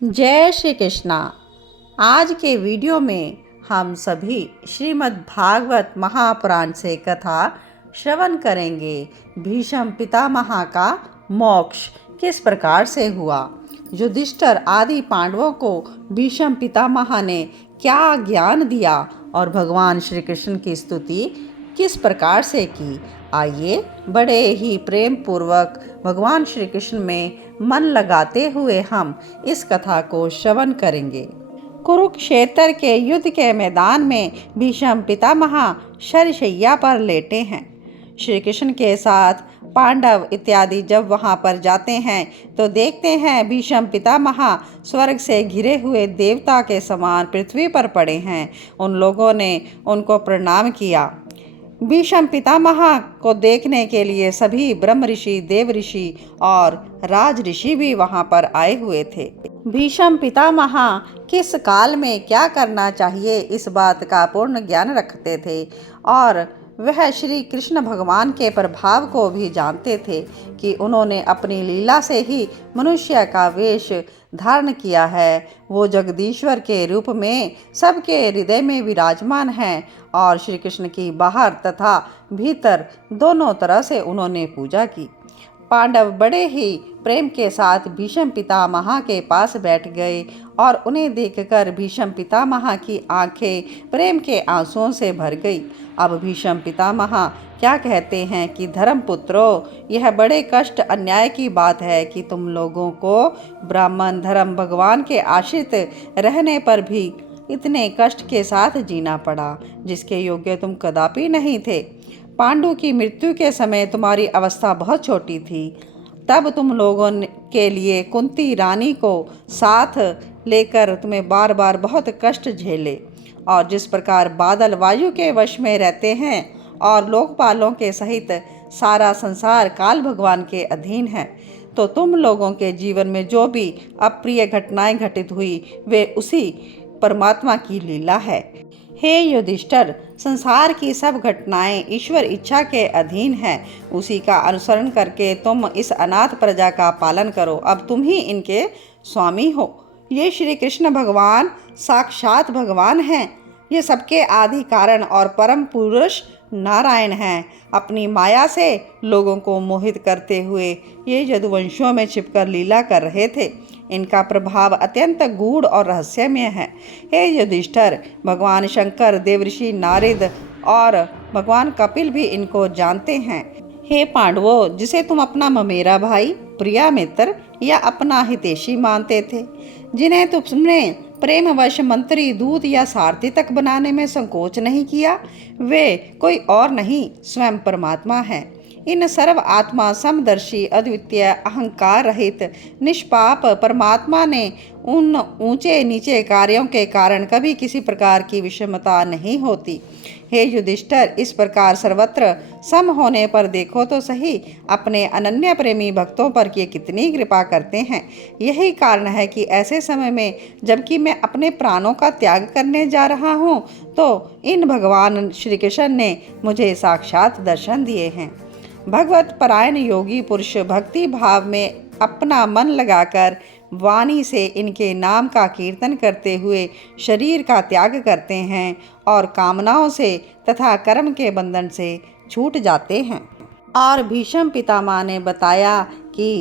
जय श्री कृष्णा। आज के वीडियो में हम सभी श्रीमद् भागवत महापुराण से कथा श्रवण करेंगे। भीष्म पितामह का मोक्ष किस प्रकार से हुआ, युधिष्ठिर आदि पांडवों को भीष्म पितामह ने क्या ज्ञान दिया और भगवान श्री कृष्ण की स्तुति किस प्रकार से की। आइए बड़े ही प्रेम पूर्वक भगवान श्री कृष्ण में मन लगाते हुए हम इस कथा को श्रवण करेंगे। कुरुक्षेत्र के युद्ध के मैदान में भीष्म पितामह शरशैया पर लेटे हैं। श्री कृष्ण के साथ पांडव इत्यादि जब वहां पर जाते हैं तो देखते हैं भीष्म पितामह स्वर्ग से घिरे हुए देवता के समान पृथ्वी पर पड़े हैं। उन लोगों ने उनको प्रणाम किया। भीष्म पितामह को देखने के लिए सभी ब्रह्म ऋषि, देव ऋषि और राज ऋषि भी वहां पर आए हुए थे। भीष्म पितामह किस काल में क्या करना चाहिए इस बात का पूर्ण ज्ञान रखते थे और वह श्री कृष्ण भगवान के प्रभाव को भी जानते थे कि उन्होंने अपनी लीला से ही मनुष्य का वेश धारण किया है। वो जगदीश्वर के रूप में सबके हृदय में विराजमान हैं और श्री कृष्ण की बाहर तथा भीतर दोनों तरह से उन्होंने पूजा की। पांडव बड़े ही प्रेम के साथ भीष्म पितामह के पास बैठ गए और उन्हें देखकर भीष्म पितामह की आंखें प्रेम के आंसुओं से भर गई। अब भीष्म पितामह क्या कहते हैं कि धर्मपुत्रों, यह बड़े कष्ट अन्याय की बात है कि तुम लोगों को ब्राह्मण धर्म भगवान के आश्रित रहने पर भी इतने कष्ट के साथ जीना पड़ा, जिसके योग्य तुम कदापि नहीं थे। पांडु की मृत्यु के समय तुम्हारी अवस्था बहुत छोटी थी। तब तुम लोगों के लिए कुंती रानी को साथ लेकर तुम्हें बार बार बहुत कष्ट झेले। और जिस प्रकार बादल वायु के वश में रहते हैं और लोकपालों के सहित सारा संसार काल भगवान के अधीन है, तो तुम लोगों के जीवन में जो भी अप्रिय घटनाएं घटित हुई वे उसी परमात्मा की लीला है। हे युधिष्ठिर, संसार की सब घटनाएं ईश्वर इच्छा के अधीन हैं। उसी का अनुसरण करके तुम इस अनाथ प्रजा का पालन करो। अब तुम ही इनके स्वामी हो। ये श्री कृष्ण भगवान साक्षात भगवान हैं। ये सबके आदि कारण और परम पुरुष नारायण हैं। अपनी माया से लोगों को मोहित करते हुए ये यदुवंशियों में छिपकर लीला कर रहे थे। इनका प्रभाव अत्यंत गूढ़ और रहस्यमय है। हे युधिष्ठिर, भगवान शंकर, देवऋषि नारद और भगवान कपिल भी इनको जानते हैं। हे पांडवों, जिसे तुम अपना ममेरा भाई, प्रिया मित्र या अपना हितैषी मानते थे, जिन्हें तुमने प्रेमवश मंत्री, दूत या सारथी तक बनाने में संकोच नहीं किया, वे कोई और नहीं स्वयं परमात्मा है। इन सर्व आत्मा समदर्शी अद्वितीय अहंकार रहित निष्पाप परमात्मा ने उन ऊंचे नीचे कार्यों के कारण कभी किसी प्रकार की विषमता नहीं होती। हे युधिष्ठिर, इस प्रकार सर्वत्र सम होने पर देखो तो सही अपने अनन्य प्रेमी भक्तों पर ये कितनी कृपा करते हैं। यही कारण है कि ऐसे समय में जबकि मैं अपने प्राणों का त्याग करने जा रहा हूँ, तो इन भगवान श्री कृष्ण ने मुझे साक्षात दर्शन दिए हैं। भगवत परायण योगी पुरुष भक्ति भाव में अपना मन लगाकर वाणी से इनके नाम का कीर्तन करते हुए शरीर का त्याग करते हैं और कामनाओं से तथा कर्म के बंधन से छूट जाते हैं। और भीष्म पितामह ने बताया कि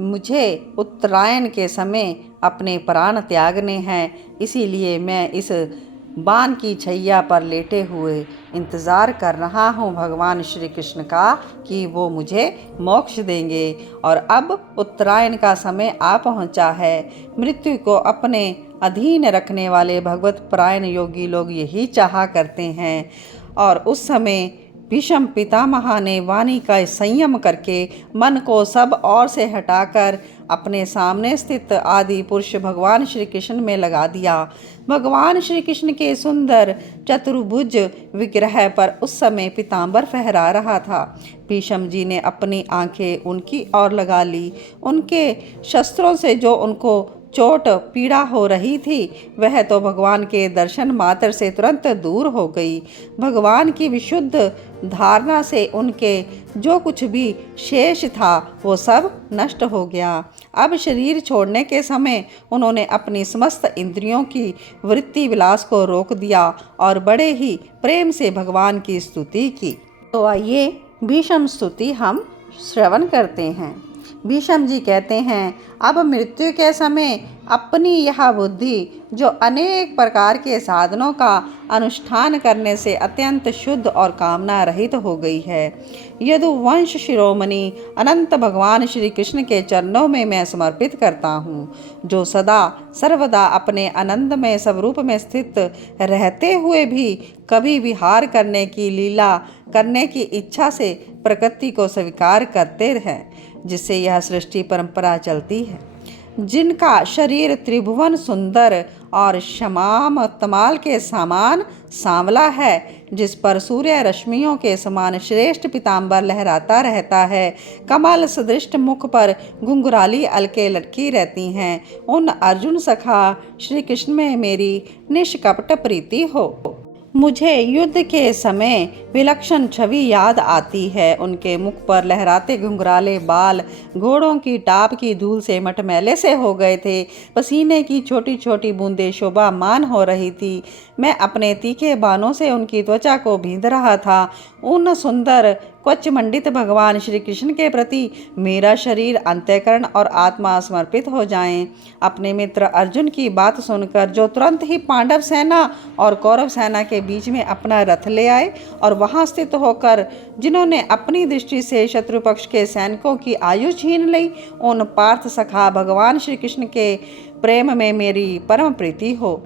मुझे उत्तरायण के समय अपने प्राण त्यागने हैं, इसीलिए मैं इस बाण की छैया पर लेटे हुए इंतज़ार कर रहा हूँ भगवान श्री कृष्ण का कि वो मुझे मोक्ष देंगे। और अब उत्तरायण का समय आ पहुँचा है। मृत्यु को अपने अधीन रखने वाले भगवत परायण योगी लोग यही चाहा करते हैं। और उस समय भीष्म पितामह ने वाणी का संयम करके मन को सब ओर से हटाकर अपने सामने स्थित आदि पुरुष भगवान श्री कृष्ण में लगा दिया। भगवान श्री कृष्ण के सुंदर चतुर्भुज विग्रह पर उस समय पीतांबर फहरा रहा था। भीष्म जी ने अपनी आंखें उनकी ओर लगा ली। उनके शस्त्रों से जो उनको चोट पीड़ा हो रही थी वह तो भगवान के दर्शन मात्र से तुरंत दूर हो गई। भगवान की विशुद्ध धारणा से उनके जो कुछ भी शेष था वो सब नष्ट हो गया। अब शरीर छोड़ने के समय उन्होंने अपनी समस्त इंद्रियों की वृत्ति विलास को रोक दिया और बड़े ही प्रेम से भगवान की स्तुति की। तो आइए भीष्म स्तुति हम श्रवण करते हैं। भीष्म जी कहते हैं, अब मृत्यु के समय अपनी यह बुद्धि जो अनेक प्रकार के साधनों का अनुष्ठान करने से अत्यंत शुद्ध और कामना रहित हो गई है, यदुवंश शिरोमणि अनंत भगवान श्री कृष्ण के चरणों में मैं समर्पित करता हूँ, जो सदा सर्वदा अपने आनंदमय स्वरूप में स्थित रहते हुए भी कभी विहार करने की लीला करने की इच्छा से प्रकृति को स्वीकार करते हैं, जिससे यह सृष्टि परंपरा चलती है। जिनका शरीर त्रिभुवन सुंदर और शमाम तमाल के समान सांवला है, जिस पर सूर्य रश्मियों के समान श्रेष्ठ पीतांबर लहराता रहता है, कमल सदृष्ट मुख पर घुंघराली अलके लटकी रहती हैं, उन अर्जुन सखा श्री कृष्ण में मेरी निष्कपट प्रीति हो। मुझे युद्ध के समय विलक्षण छवि याद आती है। उनके मुख पर लहराते घुंघराले बाल घोड़ों की टाप की धूल से मटमैले से हो गए थे। पसीने की छोटी छोटी बूंदें शोभामान हो रही थी। मैं अपने तीखे बाणों से उनकी त्वचा को भींध रहा था। उन सुंदर क्वच मंडित भगवान श्री कृष्ण के प्रति मेरा शरीर, अंतःकरण और आत्मा समर्पित हो जाएं। अपने मित्र अर्जुन की बात सुनकर जो तुरंत ही पांडव सेना और कौरव सेना के बीच में अपना रथ ले आए और वहां स्थित होकर जिन्होंने अपनी दृष्टि से शत्रु पक्ष के सैनिकों की आयु छीन ली, उन पार्थ सखा भगवान श्री कृष्ण के प्रेम में मेरी परम प्रीति हो।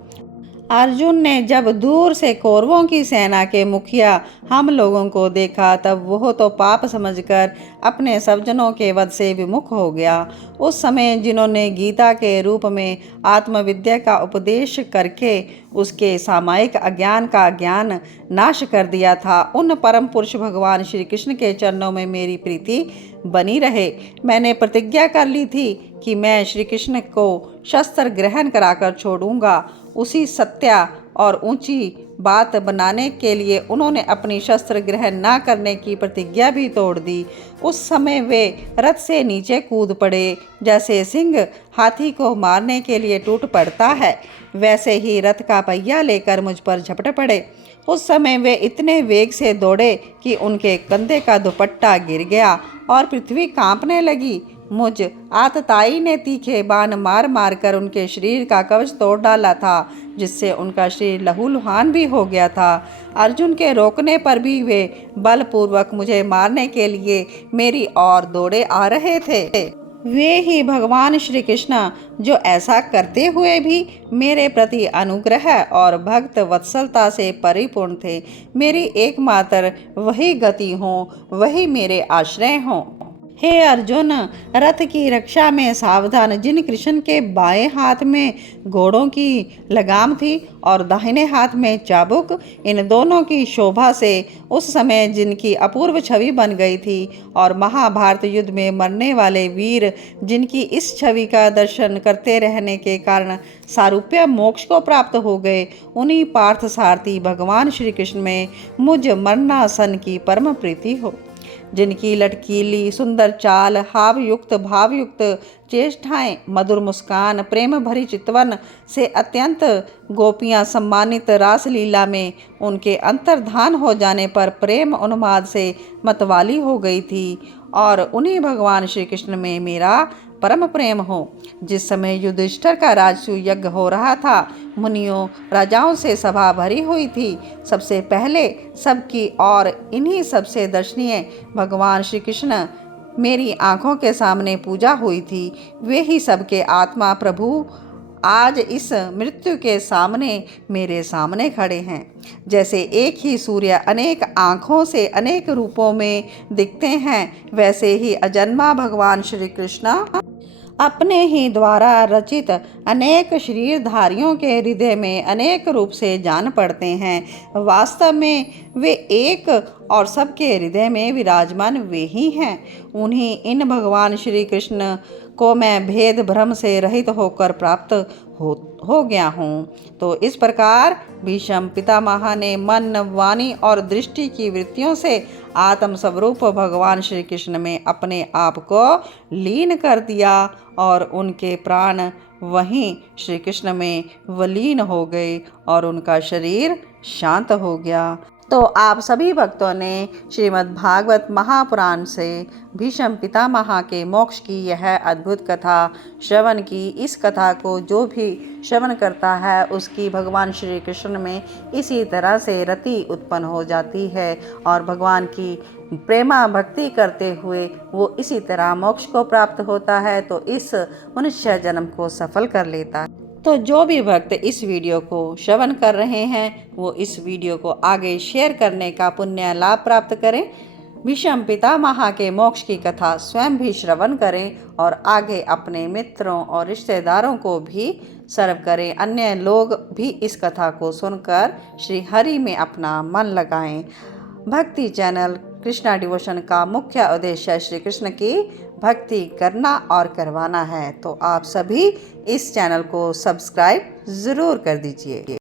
अर्जुन ने जब दूर से कौरवों की सेना के मुखिया हम लोगों को देखा, तब वह तो पाप समझकर अपने स्वजनों के वध से विमुख हो गया। उस समय जिन्होंने गीता के रूप में आत्मविद्या का उपदेश करके उसके सामायिक अज्ञान का ज्ञान नाश कर दिया था, उन परम पुरुष भगवान श्री कृष्ण के चरणों में मेरी प्रीति बनी रहे। मैंने प्रतिज्ञा कर ली थी कि मैं श्री कृष्ण को शस्त्र ग्रहण कराकर छोड़ूंगा। उसी सत्या और ऊंची बात बनाने के लिए उन्होंने अपनी शस्त्र ग्रहण न करने की प्रतिज्ञा भी तोड़ दी। उस समय वे रथ से नीचे कूद पड़े। जैसे सिंह हाथी को मारने के लिए टूट पड़ता है, वैसे ही रथ का पहिया लेकर मुझ पर झपट पड़े। उस समय वे इतने वेग से दौड़े कि उनके कंधे का दुपट्टा गिर गया और पृथ्वी कांपने लगी। मुझ आतताई ने तीखे बाण मार मार कर उनके शरीर का कवच तोड़ डाला था, जिससे उनका शरीर लहूलुहान भी हो गया था। अर्जुन के रोकने पर भी वे बलपूर्वक मुझे मारने के लिए मेरी ओर दौड़े आ रहे थे। वे ही भगवान श्री कृष्ण जो ऐसा करते हुए भी मेरे प्रति अनुग्रह और भक्त वत्सलता से परिपूर्ण थे। मेरी एकमात्र वही गति हो, वही मेरे आश्रय हों। हे अर्जुन, रथ की रक्षा में सावधान। जिन कृष्ण के बाएं हाथ में घोड़ों की लगाम थी और दाहिने हाथ में चाबुक, इन दोनों की शोभा से उस समय जिनकी अपूर्व छवि बन गई थी और महाभारत युद्ध में मरने वाले वीर जिनकी इस छवि का दर्शन करते रहने के कारण सारूप्य मोक्ष को प्राप्त हो गए, उन्हीं पार्थ सारथी भगवान श्री कृष्ण में मुझ मरणासन की परम प्रीति हो। जिनकी लटकीली सुंदर चाल, हावयुक्त भावयुक्त चेष्टाएं, मधुर मुस्कान, प्रेम भरी चितवन से अत्यंत गोपियां सम्मानित रासलीला में उनके अंतर्धान हो जाने पर प्रेम उन्माद से मतवाली हो गई थी और उन्हीं भगवान श्री कृष्ण में मेरा परम प्रेम हो। जिस समय युधिष्ठिर का राजसूय यज्ञ हो रहा था, मुनियों राजाओं से सभा भरी हुई थी। सबसे पहले सबकी और इन्हीं सबसे दर्शनीय भगवान श्री कृष्ण मेरी आंखों के सामने पूजा हुई थी। वे ही सबके आत्मा प्रभु आज इस मृत्यु के सामने मेरे सामने खड़े हैं। जैसे एक ही सूर्य अनेक आँखों से अनेक रूपों में दिखते हैं, वैसे ही अजन्मा भगवान श्री कृष्ण अपने ही द्वारा रचित अनेक शरीरधारियों के हृदय में अनेक रूप से जान पड़ते हैं। वास्तव में वे एक और सबके हृदय में विराजमान वे ही हैं। उन्हीं इन भगवान श्री कृष्ण को मैं भेद भ्रम से रहित होकर प्राप्त हो गया हूँ। तो इस प्रकार भीष्म पितामह ने मन, वाणी और दृष्टि की वृत्तियों से आत्म स्वरूप भगवान श्री कृष्ण में अपने आप को लीन कर दिया और उनके प्राण वहीं श्री कृष्ण में विलीन हो गए और उनका शरीर शांत हो गया। तो आप सभी भक्तों ने श्रीमद् भागवत महापुराण से भीष्म पितामह के मोक्ष की यह अद्भुत कथा श्रवण की। इस कथा को जो भी श्रवण करता है उसकी भगवान श्री कृष्ण में इसी तरह से रति उत्पन्न हो जाती है और भगवान की प्रेमा भक्ति करते हुए वो इसी तरह मोक्ष को प्राप्त होता है। तो इस मनुष्य जन्म को सफल कर लेता है। तो जो भी भक्त इस वीडियो को श्रवण कर रहे हैं वो इस वीडियो को आगे शेयर करने का पुण्य लाभ प्राप्त करें। भीष्म पितामह के मोक्ष की कथा स्वयं भी श्रवण करें और आगे अपने मित्रों और रिश्तेदारों को भी सर्व करें। अन्य लोग भी इस कथा को सुनकर श्री हरि में अपना मन लगाएं। भक्ति चैनल कृष्णा डिवोशन का मुख्य उद्देश्य श्री कृष्ण की भक्ति करना और करवाना है। तो आप सभी इस चैनल को सब्सक्राइब ज़रूर कर दीजिए।